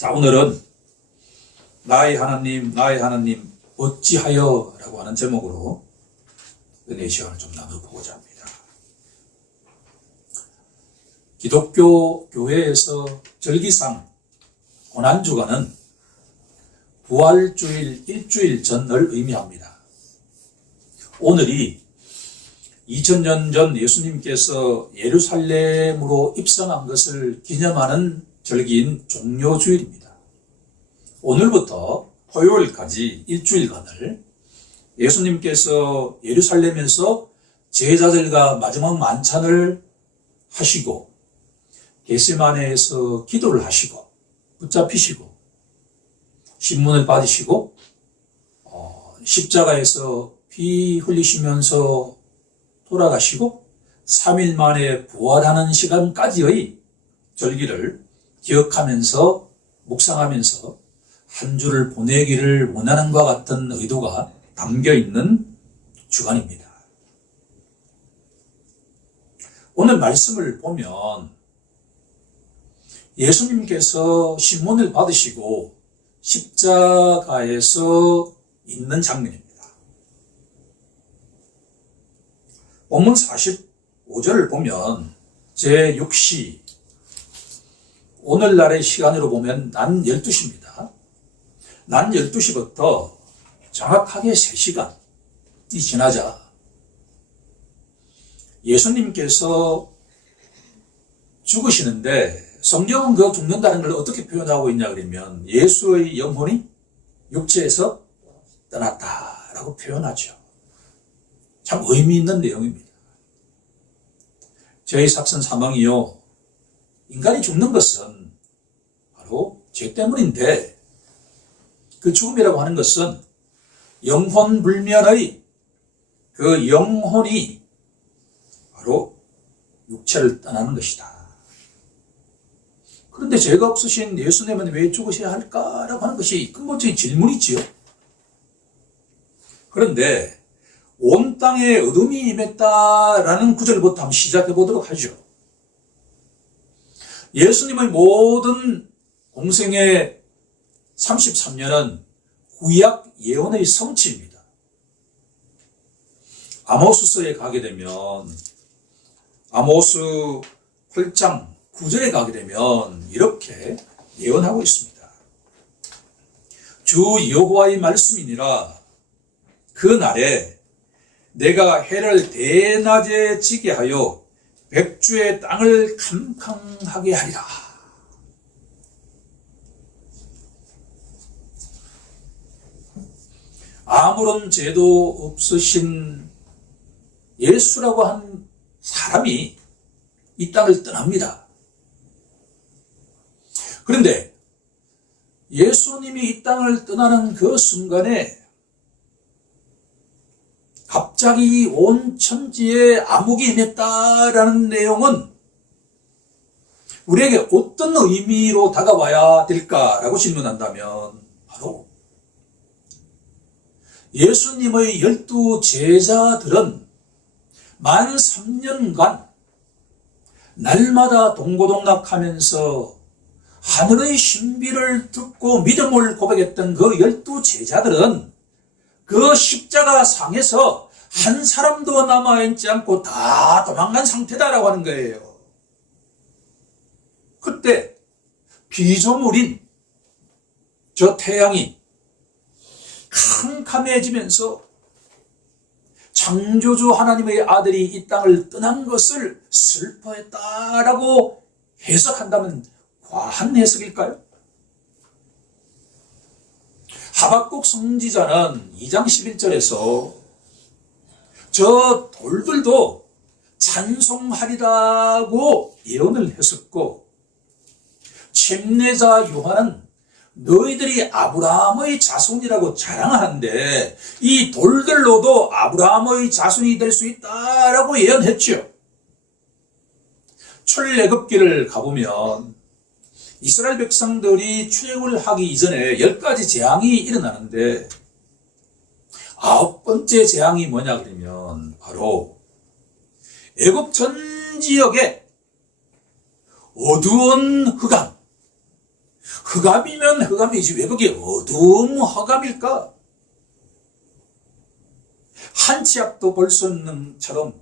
자, 오늘은 나의 하나님 어찌하여 라고 하는 제목으로 은혜의 시간을 좀 나눠보고자 합니다. 기독교 교회에서 절기상 고난주간은 부활주일 일주일 전을 의미합니다. 오늘이 2000년 전 예수님께서 예루살렘으로 입성한 것을 기념하는 절기인 종료주일입니다. 오늘부터 토요일까지 일주일간을 예수님께서 예루살렘에서 제자들과 마지막 만찬을 하시고 겟세마네에서 기도를 하시고 붙잡히시고 신문을 받으시고 십자가에서 피 흘리시면서 돌아가시고 3일 만에 부활하는 시간까지의 절기를 기억하면서 묵상하면서 한 주를 보내기를 원하는 것과 같은 의도가 담겨있는 주간입니다. 오늘 말씀을 보면 예수님께서 신문을 받으시고 십자가에서 있는 장면입니다. 본문 45절을 보면 제6시, 오늘날의 시간으로 보면 난 12시입니다. 난 12시부터 정확하게 3시간이 지나자 예수님께서 죽으시는데 성경은 그 죽는다는 걸 어떻게 표현하고 있냐 그러면 예수의 영혼이 육체에서 떠났다라고 표현하죠. 참 의미 있는 내용입니다. 죄의 삭선 사망이요, 인간이 죽는 것은 바로 죄 때문인데 그 죽음이라고 하는 것은 영혼 불면의 그 영혼이 바로 육체를 떠나는 것이다. 그런데 죄가 없으신 예수님은 왜 죽으셔야 할까라고 하는 것이 근본적인 질문이지요. 그런데 온 땅에 어둠이 임했다라는 구절부터 한번 시작해 보도록 하죠. 예수님의 모든 공생의 33년은 구약 예언의 성취입니다. 아모스서에 가게 되면 아모스 8장 9절에 가게 되면 이렇게 예언하고 있습니다. 주 여호와의 말씀이니라. 그 날에 내가 해를 대낮에 지게 하여 백주의 땅을 캄캄하게 하리라. 아무런 죄도 없으신 예수라고 한 사람이 이 땅을 떠납니다. 그런데 예수님이 이 땅을 떠나는 그 순간에 갑자기 온 천지에 암흑이 임했다라는 내용은 우리에게 어떤 의미로 다가와야 될까라고 질문한다면 바로 예수님의 12 제자들은 만 3년간 날마다 동고동락하면서 하늘의 신비를 듣고 믿음을 고백했던 그 12 제자들은 그 십자가 상에서 한 사람도 남아있지 않고 다 도망간 상태다라고 하는 거예요. 그때 피조물인 저 태양이 캄캄해지면서 창조주 하나님의 아들이 이 땅을 떠난 것을 슬퍼했다라고 해석한다면 과한 해석일까요? 하박국 선지자는 2장 11절에서 저 돌들도 찬송하리라고 예언을 했었고, 침례자 요한은 너희들이 아브라함의 자손이라고 자랑하는데 이 돌들로도 아브라함의 자손이 될 수 있다라고 예언했죠. 출애굽기를 가보면 이스라엘 백성들이 출애굽을 하기 이전에 10가지 재앙이 일어나는데 9번째 재앙이 뭐냐 그러면 바로 애굽 전 지역에 어두운 흑암, 흑암이면 흑암이지 왜 그게 어두움 흑암일까? 한 치 앞도 볼 수 없는 처럼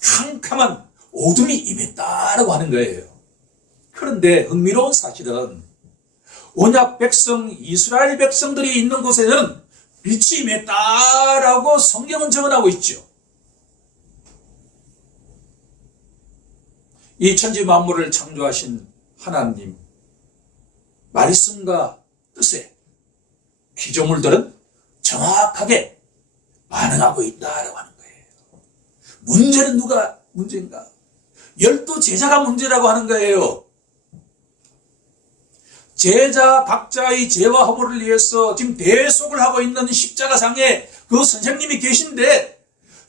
캄캄한 어둠이 임했다라고 하는 거예요. 그런데 흥미로운 사실은 언약 백성 이스라엘 백성들이 있는 곳에는 빛이 임했다라고 성경은 증언하고 있죠. 이 천지 만물을 창조하신 하나님 말씀과 뜻에 피조물들은 정확하게 반응하고 있다라고 하는 거예요. 문제는 누가 문제인가? 12제자가 문제라고 하는 거예요. 제자 각자의 죄와 허물을 위해서 지금 대속을 하고 있는 십자가상에 그 선생님이 계신데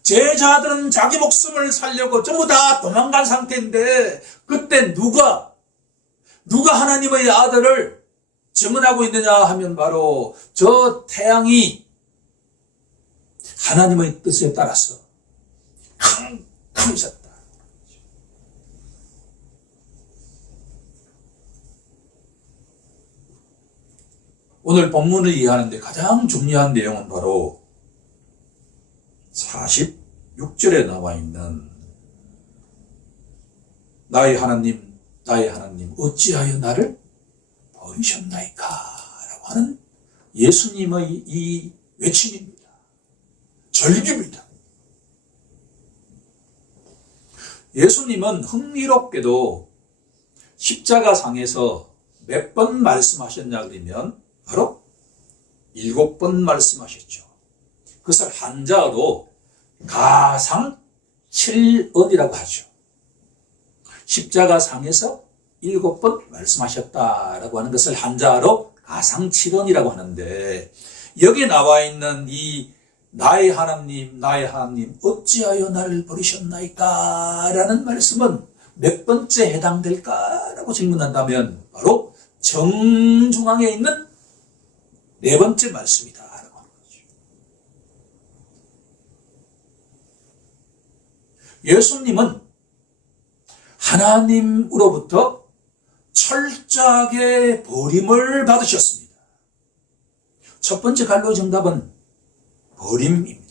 제자들은 자기 목숨을 살려고 전부 다 도망간 상태인데 그때 누가 하나님의 아들을 증언하고 있느냐 하면 바로 저 태양이 하나님의 뜻에 따라서 강해졌다. 오늘 본문을 이해하는 데 가장 중요한 내용은 바로 46절에 나와 있는 나의 하나님 어찌하여 나를 버리셨나이까 라고 하는 예수님의 이 외침입니다. 절규입니다. 예수님은 흥미롭게도 십자가상에서 몇 번 말씀하셨냐 그러면 바로 7번 말씀하셨죠. 그것을 한자어로 가상칠언이라고 하죠. 십자가상에서 7번 말씀하셨다라고 하는 것을 한자어로 가상칠언이라고 하는데 여기에 나와 있는 이 나의 하나님 어찌하여 나를 버리셨나이까 라는 말씀은 몇 번째 해당될까라고 질문한다면 바로 정중앙에 있는 4번째 말씀이다 라고 하는 거죠. 예수님은 하나님으로부터 철저하게 버림을 받으셨습니다. 첫 번째 갈로 정답은 버림입니다.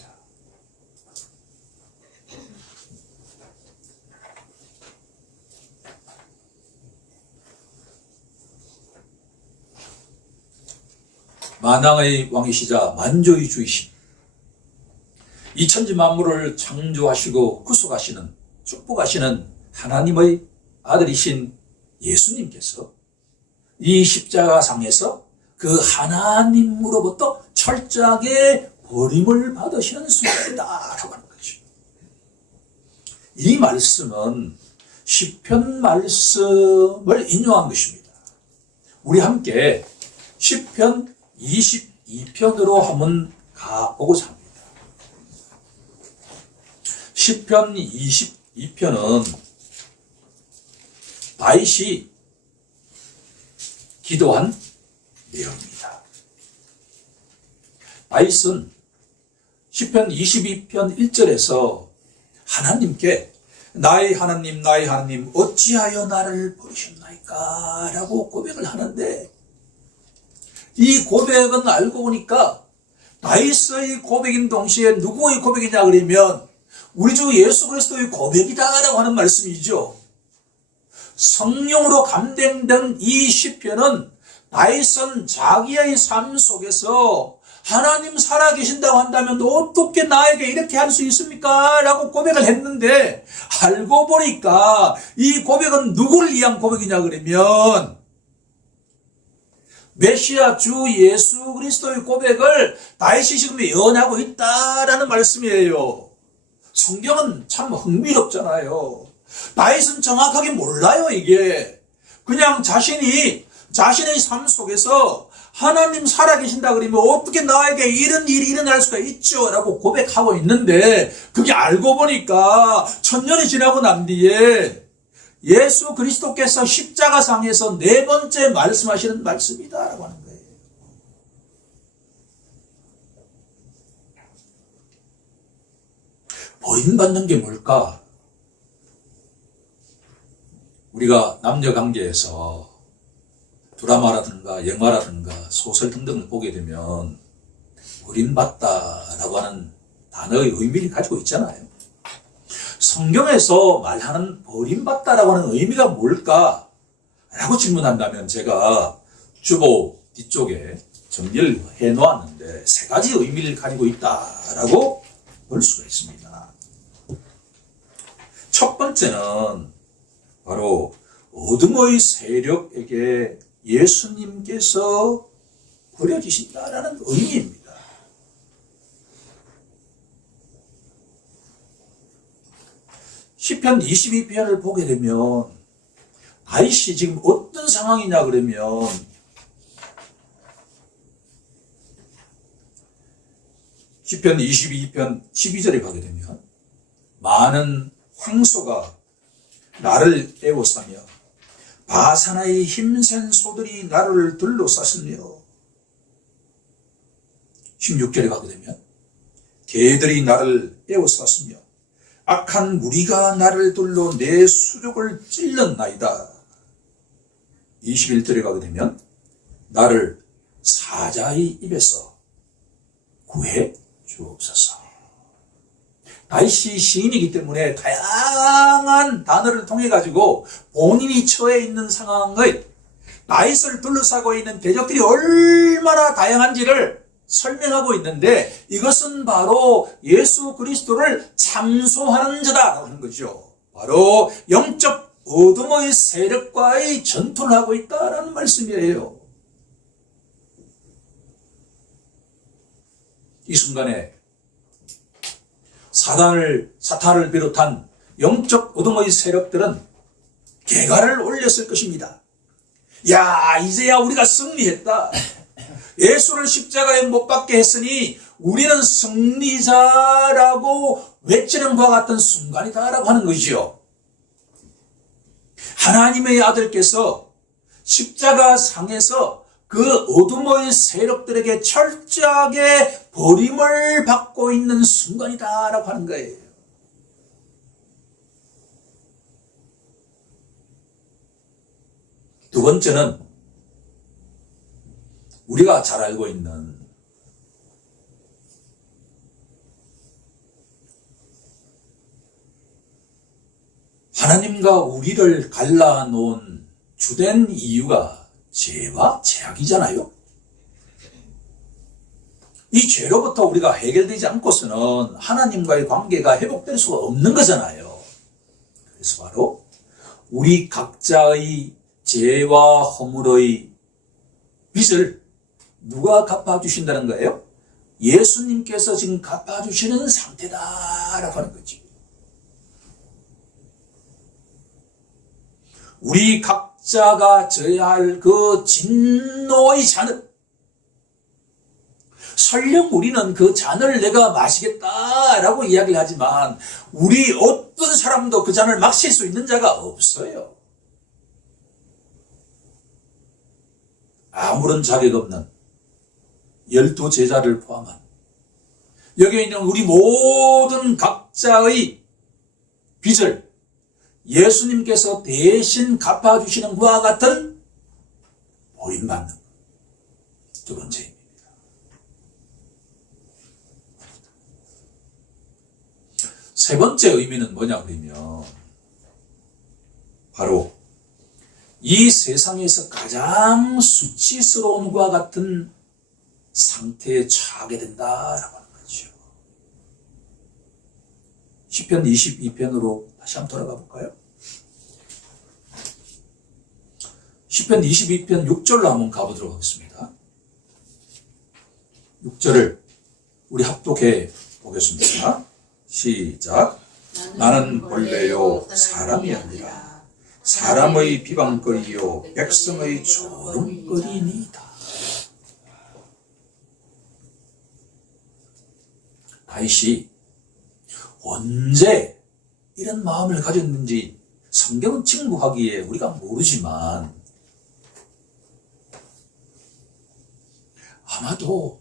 만왕의 왕이시자 만주의 주이신 이 천지 만물을 창조하시고 구속하시는 축복하시는 하나님의 아들이신 예수님께서 이 십자가상에서 그 하나님으로부터 철저하게 버림을 받으시는 순간이다라고 하는 거죠. 이 말씀은 시편 말씀을 인용한 것입니다. 우리 함께 시편 22편으로 한번 가보고자 합니다. 시편 22편은 다윗이 기도한 내용입니다. 다윗은 시편 22편 1절에서 하나님께 나의 하나님 어찌하여 나를 버리셨나이까 라고 고백을 하는데 이 고백은 알고 보니까 다윗의 고백인 동시에 누구의 고백이냐 그러면 우리 주 예수 그리스도의 고백이다라고 하는 말씀이죠. 성령으로 감동된 이 시편은 다윗은 자기의 삶 속에서 하나님 살아계신다고 한다면 어떻게 나에게 이렇게 할 수 있습니까? 라고 고백을 했는데 알고 보니까 이 고백은 누구를 위한 고백이냐 그러면 메시아 주 예수 그리스도의 고백을 다윗이 지금 예언하고 있다라는 말씀이에요. 성경은 참 흥미롭잖아요. 다윗은 정확하게 몰라요. 이게 그냥 자신의 삶 속에서 하나님 살아계신다 그러면 어떻게 나에게 이런 일이 일어날 수가 있죠? 라고 고백하고 있는데 그게 알고 보니까 1000년이 지나고 난 뒤에 예수 그리스도께서 십자가상에서 4번째 말씀하시는 말씀이다 라고 하는 거예요. 버림받는 게 뭘까? 우리가 남녀 관계에서 드라마라든가 영화라든가 소설 등등을 보게 되면 버림받다라고 하는 단어의 의미를 가지고 있잖아요. 성경에서 말하는 버림받다라고 하는 의미가 뭘까? 라고 질문한다면 제가 주보 뒤쪽에 정리를 해 놓았는데 세 가지 의미를 가지고 있다라고 볼 수가 있습니다. 첫 번째는 바로 어둠의 세력에게 예수님께서 버려지신다라는 의미입니다. 시편 22편을 보게 되면 다윗이 지금 어떤 상황이냐 그러면 시편 22편 12절에 가게 되면 많은 황소가 나를 에워싸며 바산의 힘센 소들이 나를 둘러쌌으며 16절에 가게 되면 개들이 나를 에워쌌으며 악한 무리가 나를 둘러 내 수족을 찔렀나이다. 21절에 가게 되면 나를 사자의 입에서 구해 주옵소서. 다윗이 시인이기 때문에 다양한 단어를 통해 가지고 본인이 처해 있는 상황의 다윗을 둘러싸고 있는 대적들이 얼마나 다양한지를 설명하고 있는데 이것은 바로 예수 그리스도를 참소하는 자다라고 하는 거죠. 바로 영적 어둠의 세력과의 전투를 하고 있다라는 말씀이에요. 이 순간에 사탄을 비롯한 영적 어둠의 세력들은 개가를 올렸을 것입니다. 야, 이제야 우리가 승리했다. 예수를 십자가에 못 박게 했으니 우리는 승리자라고 외치는 것과 같은 순간이다라고 하는 것이요. 하나님의 아들께서 십자가 상에서 그 어둠의 세력들에게 철저하게 버림을 받고 있는 순간이다라고 하는 거예요. 두 번째는 우리가 잘 알고 있는 하나님과 우리를 갈라놓은 주된 이유가 죄와 죄악이잖아요. 이 죄로부터 우리가 해결되지 않고서는 하나님과의 관계가 회복될 수가 없는 거잖아요. 그래서 바로 우리 각자의 죄와 허물의 빚을 누가 갚아주신다는 거예요? 예수님께서 지금 갚아주시는 상태다라고 하는 거지. 우리 각자가 져야 할 그 진노의 잔을, 설령 우리는 그 잔을 내가 마시겠다라고 이야기를 하지만 우리 어떤 사람도 그 잔을 마실 수 있는 자가 없어요. 아무런 자격 없는 12제자를 포함한 여기에 있는 우리 모든 각자의 빚을 예수님께서 대신 갚아주시는 것과 같은 버림받는 것. 두 번째입니다. 세 번째 의미는 뭐냐 그러면 바로 이 세상에서 가장 수치스러운 것과 같은 상태에 처하게 된다라고 하는 거죠. 시편 22편으로 다시 한번 돌아가 볼까요? 시편 22편 6절로 한번 가보도록 하겠습니다. 6절을 우리 합독해 보겠습니다. 시작. 나는 본래요 사람이 아니라 사람의 비방거리요 백성의 조롱거리니이다. 다윗이 언제 이런 마음을 가졌는지 성경은 증거하기에 우리가 모르지만 아마도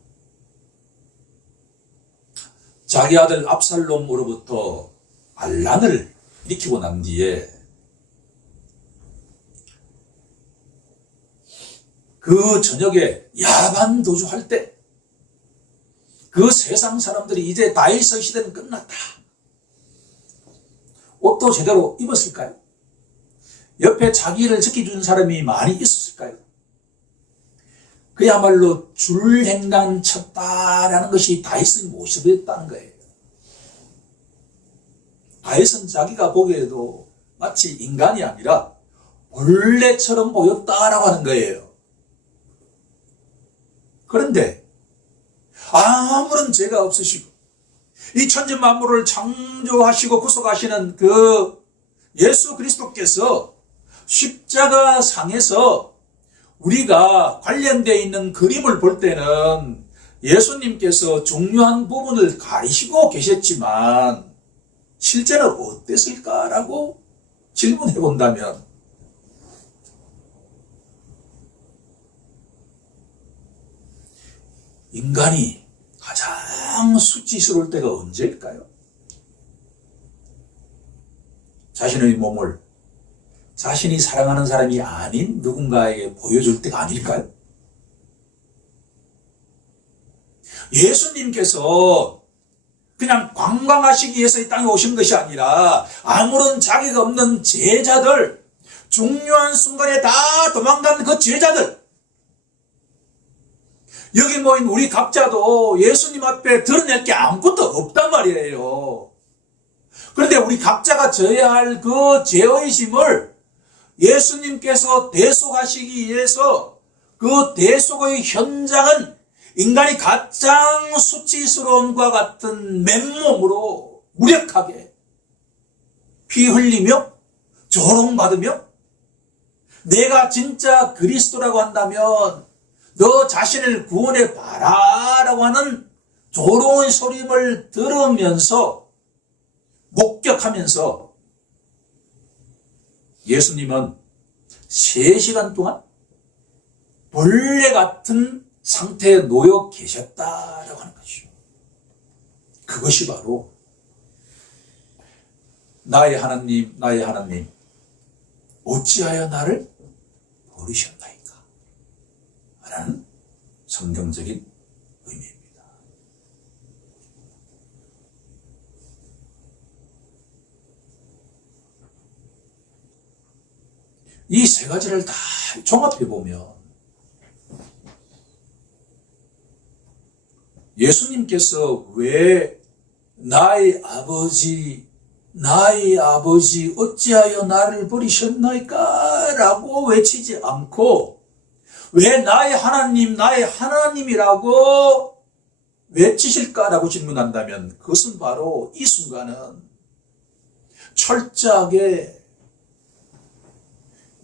자기 아들 압살롬으로부터 반란을 일으키고 난 뒤에 그 저녁에 야반 도주할 때 그 세상 사람들이 이제 다윗의 시대는 끝났다. 옷도 제대로 입었을까요? 옆에 자기를 지켜준 사람이 많이 있었을까요? 그야말로 줄행단 쳤다라는 것이 다윗의 모습이었다는 거예요. 다윗은 자기가 보기에도 마치 인간이 아니라 벌레처럼 보였다라고 하는 거예요. 그런데 아무런 죄가 없으시고 이 천지 만물을 창조하시고 구속하시는 그 예수 그리스도께서 십자가 상에서 우리가 관련되어 있는 그림을 볼 때는 예수님께서 중요한 부분을 가리시고 계셨지만 실제는 어땠을까라고 질문해 본다면 인간이 가장 수치스러울 때가 언제일까요? 자신의 몸을 자신이 사랑하는 사람이 아닌 누군가에게 보여줄 때가 아닐까요? 예수님께서 그냥 관광하시기 위해서 이 땅에 오신 것이 아니라 아무런 자격 없는 제자들, 중요한 순간에 다 도망간 그 제자들, 여기 모인 우리 각자도 예수님 앞에 드러낼 게 아무것도 없단 말이에요. 그런데 우리 각자가 져야 할 그 죄의심을 예수님께서 대속하시기 위해서 그 대속의 현장은 인간이 가장 수치스러움과 같은 맨몸으로 무력하게 피 흘리며 조롱받으며 내가 진짜 그리스도라고 한다면 너 자신을 구원해 봐라라고 하는 조롱의 소리를 들으면서 목격하면서 예수님은 3시간 동안 벌레 같은 상태에 놓여 계셨다라고 하는 것이죠. 그것이 바로 나의 하나님, 나의 하나님, 어찌하여 나를 버리셨나이까? 라는 성경적인 의미입니다. 이 3가지를 다 종합해보면 예수님께서 왜 나의 아버지 어찌하여 나를 버리셨나이까? 라고 외치지 않고 왜 나의 하나님이라고 외치실까라고 질문한다면 그것은 바로 이 순간은 철저하게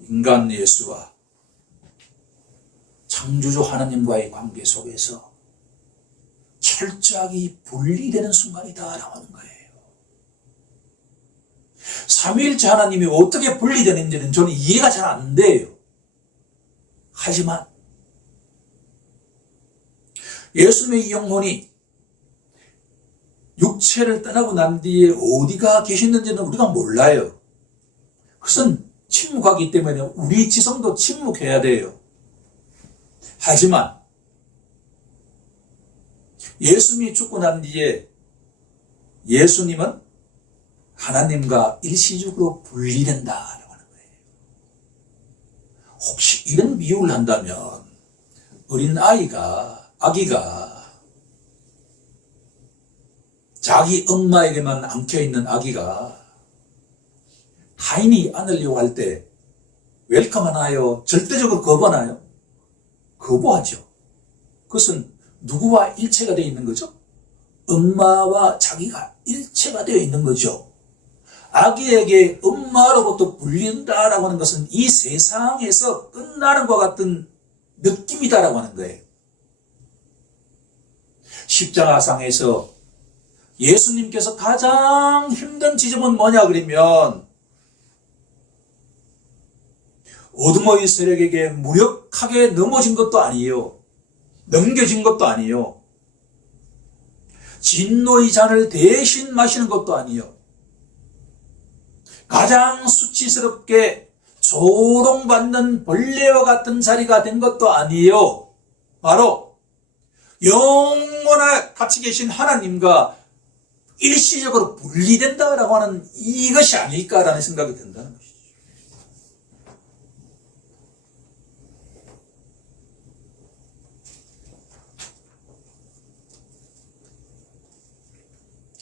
인간 예수와 창조주 하나님과의 관계 속에서 철저하게 분리되는 순간이다라고 하는 거예요. 삼위일체 하나님이 어떻게 분리되는지는 저는 이해가 잘 안 돼요. 하지만 예수님의 영혼이 육체를 떠나고 난 뒤에 어디가 계셨는지는 우리가 몰라요. 그것은 침묵하기 때문에 우리 지성도 침묵해야 돼요. 하지만 예수님이 죽고 난 뒤에 예수님은 하나님과 일시적으로 분리된다라고 하는 거예요. 혹시 이런 비유를 한다면 어린 아기가 자기 엄마에게만 안겨있는 아기가 타인이 안으려고 할 때 웰컴하나요? 절대적으로 거부하나요? 거부하죠. 그것은 누구와 일체가 되어 있는 거죠? 엄마와 자기가 일체가 되어 있는 거죠. 아기에게 엄마로부터 분린다라고 하는 것은 이 세상에서 끝나는 것 같은 느낌이다라고 하는 거예요. 십자가상에서 예수님께서 가장 힘든 지점은 뭐냐 그러면 어둠의 세력에게 무력하게 넘어진 것도 아니에요. 넘겨진 것도 아니에요. 진노의 잔을 대신 마시는 것도 아니에요. 가장 수치스럽게 조롱받는 벌레와 같은 자리가 된 것도 아니에요. 바로 영원히 같이 계신 하나님과 일시적으로 분리된다라고 하는 이것이 아닐까라는 생각이 든다는 것이죠.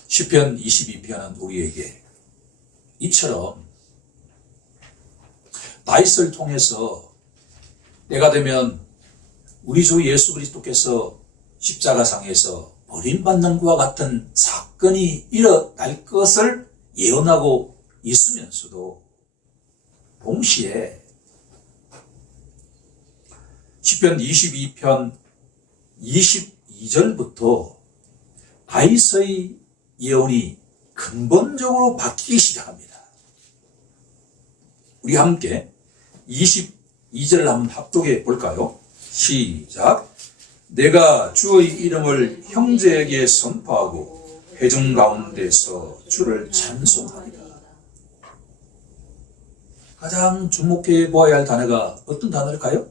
시편 22편은 우리에게 이처럼 다윗을 통해서 때가 되면 우리 주 예수 그리스도께서 십자가상에서 버림받는 것과 같은 사건이 일어날 것을 예언하고 있으면서도 동시에 시편 22편 22절부터 다윗의 예언이 근본적으로 바뀌기 시작합니다. 우리 함께 22절을 한번 합독해 볼까요? 시작. 내가 주의 이름을 형제에게 선포하고 회중 가운데서 주를 찬송하리라. 가장 주목해 보아야 할 단어가 어떤 단어일까요?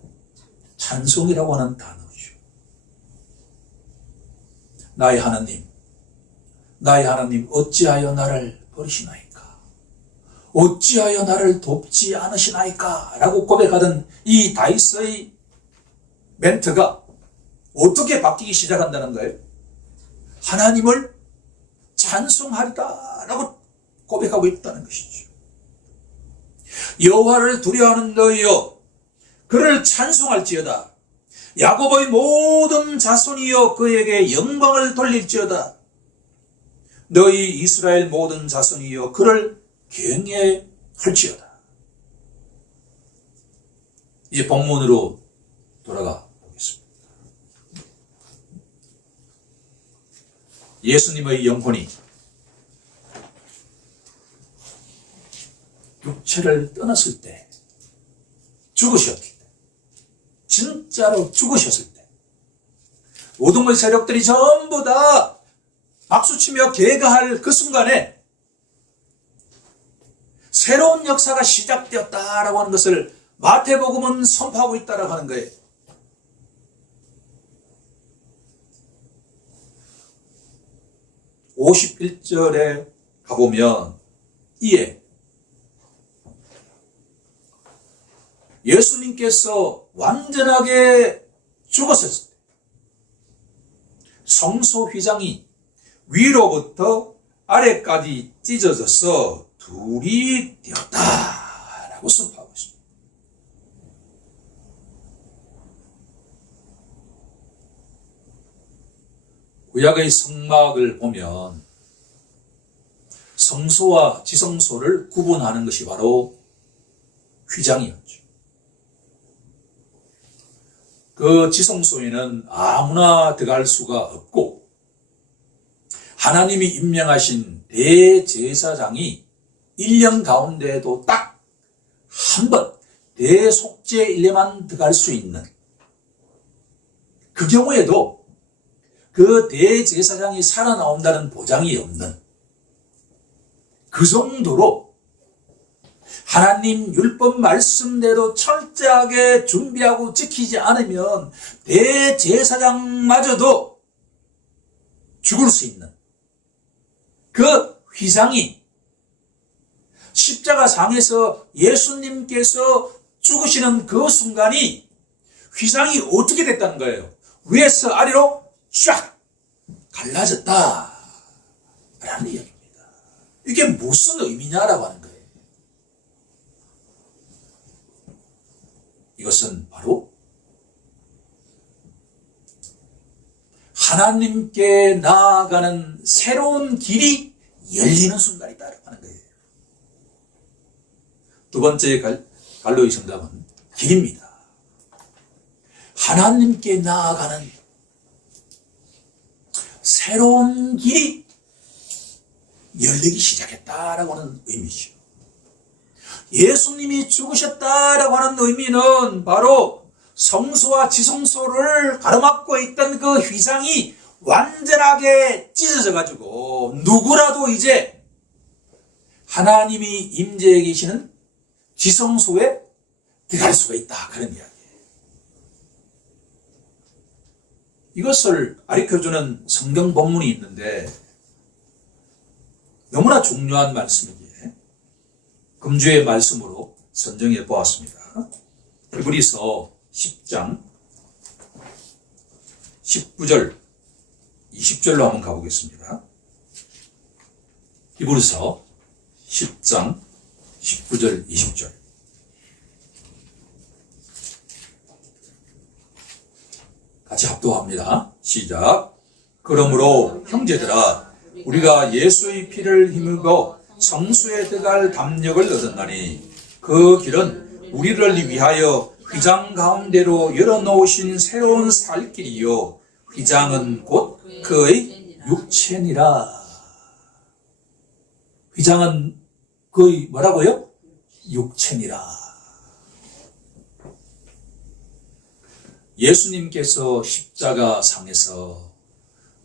찬송이라고 하는 단어죠. 나의 하나님 어찌하여 나를 버리시나이까? 어찌하여 나를 돕지 않으시나이까? 라고 고백하던 이 다윗의 멘트가 어떻게 바뀌기 시작한다는 거예요? 하나님을 찬송하리다 라고 고백하고 있다는 것이죠. 여호와를 두려워하는 너희여 그를 찬송할지어다. 야곱의 모든 자손이여 그에게 영광을 돌릴지어다. 너희 이스라엘 모든 자손이여 그를 경외할지어다. 이제 본문으로 돌아가 보겠습니다. 예수님의 영혼이 육체를 떠났을 때, 죽으셨을 때, 진짜로 죽으셨을 때, 모든 세력들이 전부 다 박수치며 계가할 그 순간에 새로운 역사가 시작되었다라고 하는 것을 마태복음은 선포하고 있다라고 하는 거예요. (51절에) 가보면 이에 예수님께서 완전하게 죽었을 때 성소 휘장이 위로부터 아래까지 찢어져서 둘이 되었다라고 선포하고 있습니다. 구약의 성막을 보면 성소와 지성소를 구분하는 것이 바로 휘장이었죠. 그 지성소에는 아무나 들어갈 수가 없고 하나님이 임명하신 대제사장이 1년 가운데에도 딱 한 번 대속죄 일례만 들어갈 수 있는, 그 경우에도 그 대제사장이 살아나온다는 보장이 없는, 그 정도로 하나님 율법 말씀대로 철저하게 준비하고 지키지 않으면 대제사장마저도 죽을 수 있는 그 휘장이 십자가상에서 예수님께서 죽으시는 그 순간이 휘장이 어떻게 됐다는 거예요? 위에서 아래로 쫙 갈라졌다 라는 이야기입니다. 이게 무슨 의미냐라고 하는 거예요. 이것은 바로 하나님께 나아가는 새로운 길이 열리는 순간이다라고 하는 거예요. 두 번째 갈로의 정답은 길입니다. 하나님께 나아가는 새로운 길이 열리기 시작했다라고 하는 의미죠. 예수님이 죽으셨다라고 하는 의미는 바로 성소와 지성소를 가로막고 있던 그 휘장이 완전하게 찢어져 가지고 누구라도 이제 하나님이 임재해 계시는 지성소에 들어갈 수가 있다. 그런 이야기예요. 이것을 가르쳐주는 성경 본문이 있는데 너무나 중요한 말씀이기에 금주의 말씀으로 선정해 보았습니다. 히브리서 10장 19절 20절로 한번 가보겠습니다. 히브리서 10장 19절 20절 같이 합독합니다. 시작. 그러므로 형제들아 우리가 예수의 피를 힘입어 성수에 들어갈 담력을 얻었나니 그 길은 우리를 위하여 휘장 가운데로 열어놓으신 새로운 살 길이요 휘장은 곧 그의 육체니라. 휘장은 그의 뭐라고요? 육체니라. 예수님께서 십자가 상에서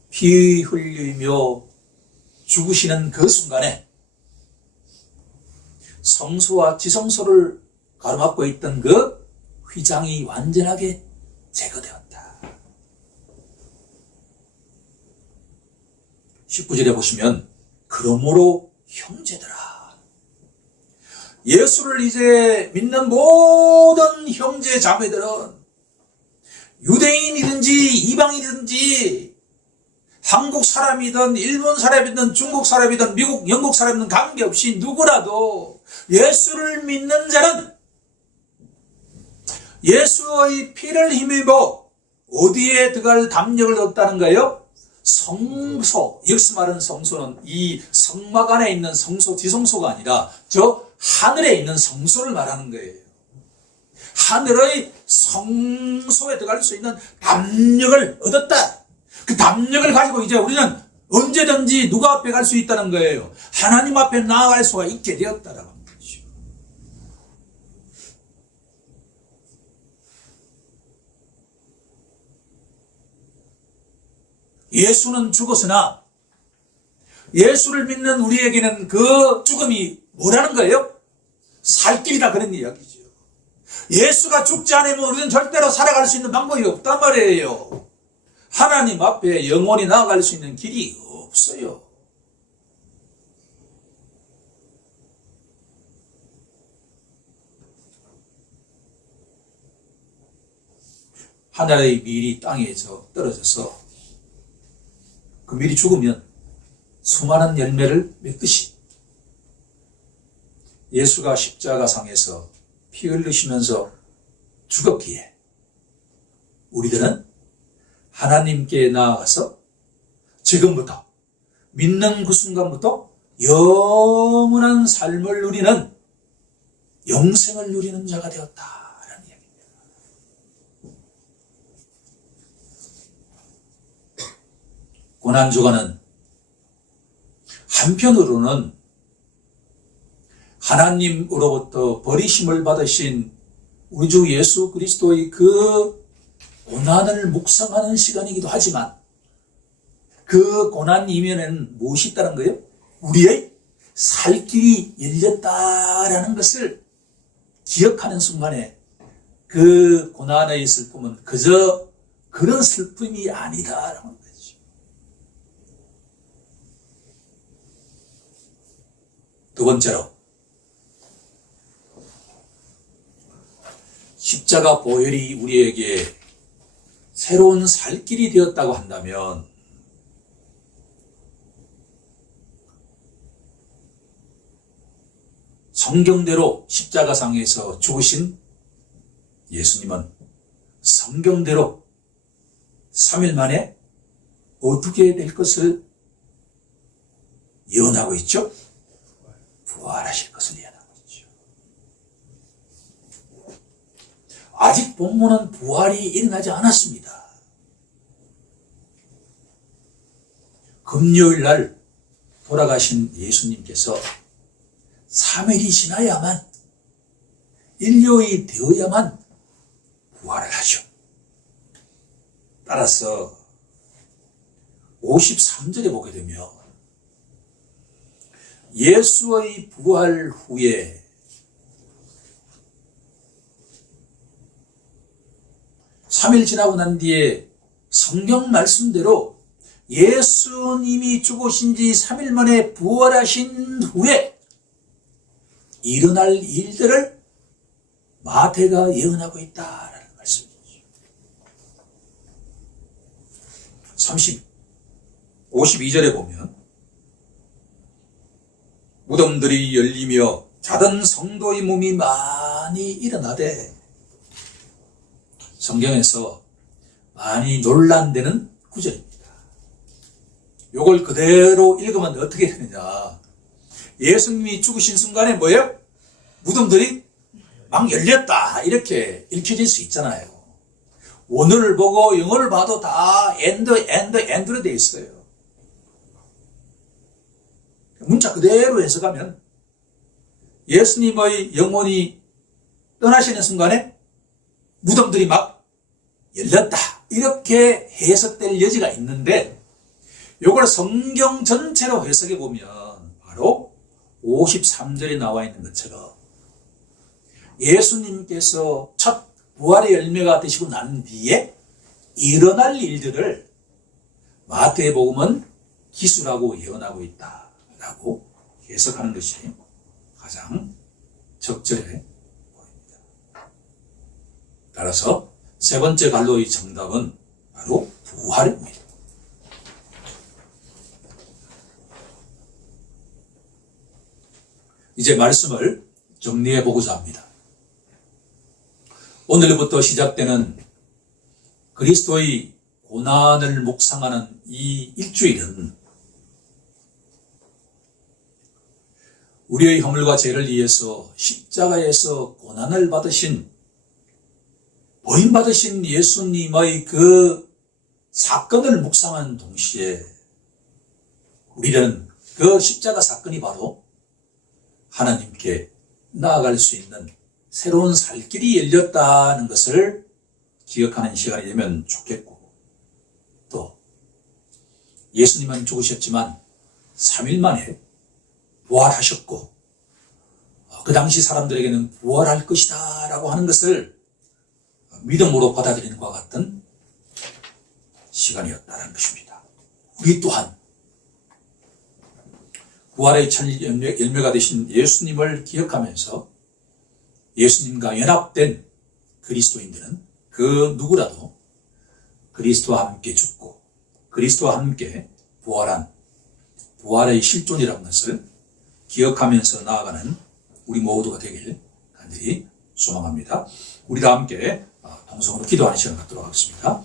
피 흘리며 죽으시는 그 순간에 성소와 지성소를 가로막고 있던 그 휘장이 완전하게 제거되었다. 19절에 보시면 그러므로 형제들아 예수를 이제 믿는 모든 형제 자매들은 유대인이든지 이방인이든지 한국 사람이든 일본 사람이든 중국 사람이든 미국 영국 사람이든 관계없이 누구라도 예수를 믿는 자는 예수의 피를 힘입어 어디에 들어갈 담력을 얻다는가요? 성소. 여기서 말하는 성소는 이 성막 안에 있는 성소, 지성소가 아니라 저 하늘에 있는 성소를 말하는 거예요. 하늘의 성소에 들어갈 수 있는 담력을 얻었다. 그 담력을 가지고 이제 우리는 언제든지 누가 앞에 갈 수 있다는 거예요. 하나님 앞에 나아갈 수가 있게 되었다라고 하는 거죠. 예수는 죽었으나 예수를 믿는 우리에게는 그 죽음이 뭐라는 거예요? 살 길이다 그런 이야기죠. 예수가 죽지 않으면 우리는 절대로 살아갈 수 있는 방법이 없단 말이에요. 하나님 앞에 영원히 나아갈 수 있는 길이 없어요. 하늘의 밀이 땅에서 떨어져서 그 밀이 죽으면 수많은 열매를 맺듯이 예수가 십자가상에서 피 흘리시면서 죽었기에 우리들은 하나님께 나아가서 지금부터 믿는 그 순간부터 영원한 삶을 누리는 영생을 누리는 자가 되었다라는 이야기입니다. 고난주간은 한편으로는 하나님으로부터 버리심을 받으신 우리 주 예수 그리스도의 그 고난을 묵상하는 시간이기도 하지만 그 고난 이면에는 무엇이 있다는 거예요? 우리의 살 길이 열렸다라는 것을 기억하는 순간에 그 고난의 슬픔은 그저 그런 슬픔이 아니다라는 거죠. 두 번째로 십자가 보혈이 우리에게 새로운 살 길이 되었다고 한다면 성경대로 십자가상에서 죽으신 예수님은 성경대로 3일 만에 어떻게 될 것을 예언하고 있죠? 부활하실 것을 예언하고 있죠. 아직 본문은 부활이 일어나지 않았습니다. 금요일 날 돌아가신 예수님께서 3일이 지나야만, 일요일이 되어야만 부활을 하죠. 따라서 53절에 보게 되면 예수의 부활 후에 3일 지나고 난 뒤에 성경 말씀대로 예수님이 죽으신 지 3일 만에 부활하신 후에 일어날 일들을 마태가 예언하고 있다라는 말씀이죠. 52절에 보면 무덤들이 열리며 자던 성도의 몸이 많이 일어나되, 성경에서 많이 논란되는 구절입니다. 요걸 그대로 읽으면 어떻게 되느냐. 예수님이 죽으신 순간에 뭐예요? 무덤들이 막 열렸다, 이렇게 읽혀질 수 있잖아요. 원어를 보고 영어를 봐도 다 엔드로 되어 있어요. 문자 그대로 해석하면 예수님의 영혼이 떠나시는 순간에 무덤들이 막 열렸다, 이렇게 해석될 여지가 있는데, 이걸 성경 전체로 해석해 보면 바로 53절에 나와 있는 것처럼 예수님께서 첫 부활의 열매가 되시고 난 뒤에 일어날 일들을 마태복음은 기수라고 예언하고 있다라고 해석하는 것이 가장 적절해 보입니다. 따라서 세 번째 갈로의 정답은 바로 부활입니다. 이제 말씀을 정리해 보고자 합니다. 오늘부터 시작되는 그리스도의 고난을 묵상하는 이 일주일은 우리의 허물과 죄를 위해서 십자가에서 고난을 받으신, 보임받으신 예수님의 그 사건을 묵상하는 동시에 우리는 그 십자가 사건이 바로 하나님께 나아갈 수 있는 새로운 살 길이 열렸다는 것을 기억하는 시간이 되면 좋겠고, 또 예수님은 죽으셨지만 3일 만에 부활하셨고 그 당시 사람들에게는 부활할 것이다 라고 하는 것을 믿음으로 받아들이는 것과 같은 시간이었다는 것입니다. 우리 또한 부활의 첫 열매가 되신 예수님을 기억하면서 예수님과 연합된 그리스도인들은 그 누구라도 그리스도와 함께 죽고 그리스도와 함께 부활한 부활의 실존이라는 것을 기억하면서 나아가는 우리 모두가 되길 간절히 소망합니다. 우리 다 함께 통성으로 기도하는 시간 갖도록 하겠습니다.